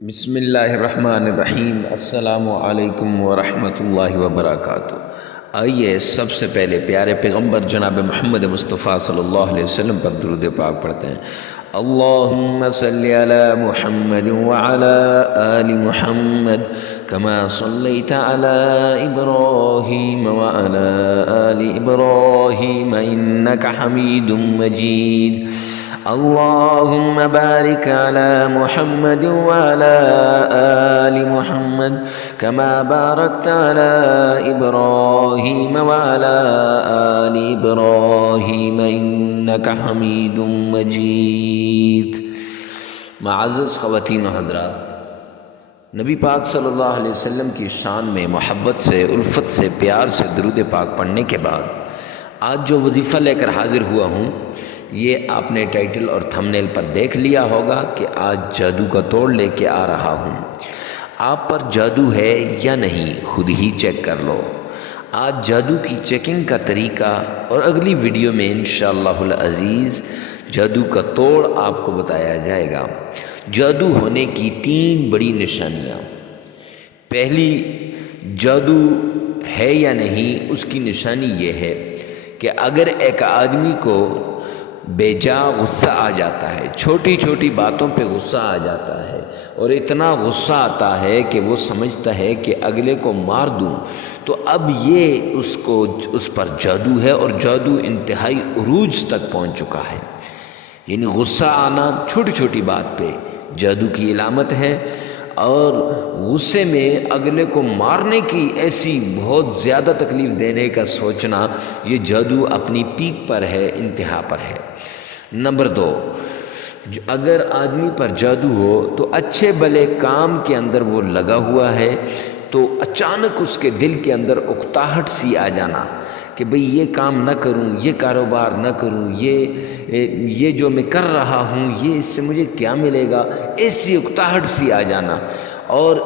بسم اللہ الرحمن الرحیم۔ السلام علیکم ورحمۃ اللہ وبرکاتہ۔ آئیے سب سے پہلے پیارے پیغمبر جناب محمد مصطفیٰ صلی اللہ علیہ وسلم پر درود پاک پڑھتے ہیں۔ اللہم صلی علی محمد وعلی آل محمد کما صلیت علی ابراہیم وعلی آل ابراہیم انک حمید مجید۔ اللهم بارك على محمد وعلى آل محمد كما باركت على إبراهيم وعلى آل إبراهيم إنك حميد مجيد۔ معزز خواتین و حضرات، نبی پاک صلی اللہ علیہ وسلم کی شان میں محبت سے، الفت سے، پیار سے درود پاک پڑھنے کے بعد آج جو وظیفہ لے کر حاضر ہوا ہوں، یہ آپ نے ٹائٹل اور تھمبنیل پر دیکھ لیا ہوگا کہ آج جادو کا توڑ لے کے آ رہا ہوں۔ آپ پر جادو ہے یا نہیں خود ہی چیک کر لو۔ آج جادو کی چیکنگ کا طریقہ اور اگلی ویڈیو میں انشاءاللہ العزیز جادو کا توڑ آپ کو بتایا جائے گا۔ جادو ہونے کی 3 بڑی نشانیاں۔ پہلی، جادو ہے یا نہیں اس کی نشانی یہ ہے کہ اگر ایک آدمی کو بے جا غصہ آ جاتا ہے، چھوٹی چھوٹی باتوں پہ غصہ آ جاتا ہے اور اتنا غصہ آتا ہے کہ وہ سمجھتا ہے کہ اگلے کو مار دوں، تو اب یہ اس پر جادو ہے اور جادو انتہائی عروج تک پہنچ چکا ہے۔ یعنی غصہ آنا چھوٹی چھوٹی بات پہ جادو کی علامت ہے، اور غصے میں اگلے کو مارنے کی ایسی بہت زیادہ تکلیف دینے کا سوچنا، یہ جادو اپنی پیک پر ہے، انتہا پر ہے۔ نمبر 2، اگر آدمی پر جادو ہو تو اچھے بھلے کام کے اندر وہ لگا ہوا ہے تو اچانک اس کے دل کے اندر اکتاہٹ سی آ جانا کہ بھئی یہ کام نہ کروں، یہ کاروبار نہ کروں، یہ جو میں کر رہا ہوں یہ اس سے مجھے کیا ملے گا، ایسی اکتاہٹ سی آ جانا، اور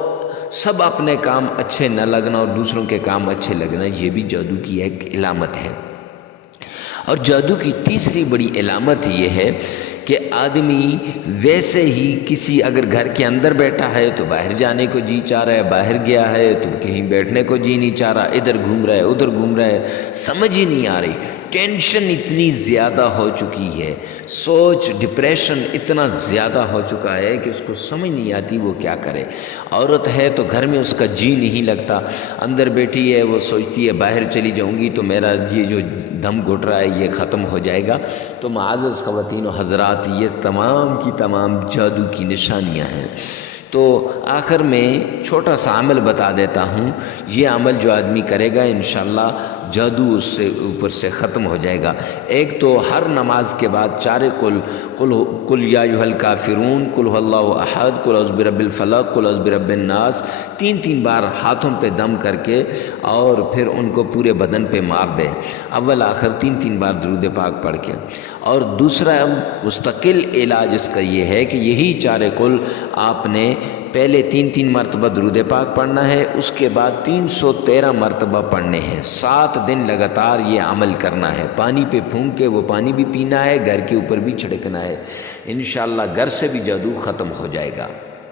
سب اپنے کام اچھے نہ لگنا اور دوسروں کے کام اچھے لگنا، یہ بھی جادو کی ایک علامت ہے۔ اور جادو کی تیسری بڑی علامت یہ ہے کہ آدمی ویسے ہی کسی اگر گھر کے اندر بیٹھا ہے تو باہر جانے کو جی چاہ رہا ہے، باہر گیا ہے تو کہیں بیٹھنے کو جی نہیں چاہ رہا، ادھر گھوم رہا ہے ادھر گھوم رہا ہے، سمجھ ہی نہیں آ رہی، ٹینشن اتنی زیادہ ہو چکی ہے، سوچ ڈپریشن اتنا زیادہ ہو چکا ہے کہ اس کو سمجھ نہیں آتی وہ کیا کرے۔ عورت ہے تو گھر میں اس کا جی نہیں لگتا، اندر بیٹھی ہے وہ سوچتی ہے باہر چلی جاؤں گی تو میرا یہ جو دم گھٹ رہا ہے یہ ختم ہو جائے گا۔ تو معزز خواتین و حضرات، یہ تمام کی تمام جادو کی نشانیاں ہیں۔ تو آخر میں چھوٹا سا عمل بتا دیتا ہوں، یہ عمل جو آدمی کرے گا انشاءاللہ جادو اس سے اوپر سے ختم ہو جائے گا۔ ایک تو ہر نماز کے بعد 4 قل یا ایھا الکافرون، قل ھو اللہ احد، قل اعوذ برب الفلق، قل اعوذ برب الناس 3 بار ہاتھوں پہ دم کر کے اور پھر ان کو پورے بدن پہ مار دے، اول آخر 3 بار درود پاک پڑھ کے۔ اور دوسرا مستقل علاج اس کا یہ ہے کہ یہی 4 قل آپ نے پہلے 3 مرتبہ درود پاک پڑھنا ہے، اس کے بعد 313 مرتبہ پڑھنے ہیں، 7 دن لگاتار یہ عمل کرنا ہے۔ پانی پہ پھونک کے وہ پانی بھی پینا ہے، گھر کے اوپر بھی چھڑکنا ہے، انشاءاللہ گھر سے بھی جادو ختم ہو جائے گا۔